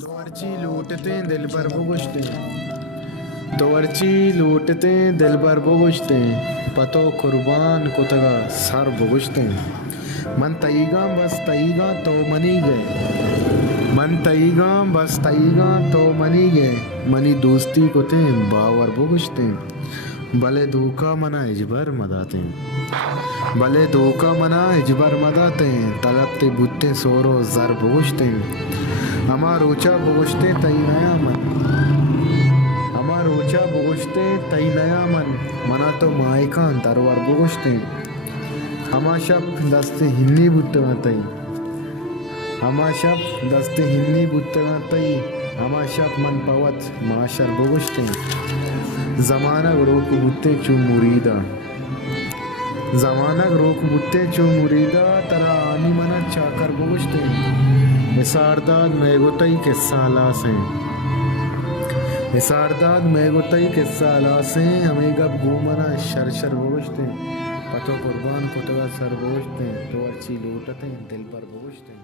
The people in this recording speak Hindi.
तोरची लूटते दिल भर बुगुजते तोरची लूटते दिल भर बुगुजते पतो कुर्बान कुतगा सर बुगुजते मन तईगा बस तईगा तो मनी गए मन तईगा बस तईगा तो मनी गए मनी दोस्ती कुते बावर बुगुजते भले धोखा मना इजबर मदाते भले धोखा मना इजबर मदाते तलबते बुत्ते सोरो जर बुगुजते हमार ऊंचा बुगुजते तई नया मन हमार ऊंचा बुगुजते तई नया मन मना तो मायका तरवर बुगुजते हमा शब दस्ते हिन्नी बुत्तगा तई हमा शब दस्ते हिन्नी बुत्तगा तई हमा शब मन पवत माशर बुगुजते जमाना रोक बुत्ते चू मुरीदा जमाना रोक बुत्ते चू मुरीदा तरा आनी मना चाकर बुगुजते निसारदाद मेगोतई किस्सा लासे निसारदाद मेगोतई किस्सा लासे हमें गब घूमना शर बोझते पतो कुर्बान को तगा सर बोझते तो अच्छी लूटते दिल पर बोझते।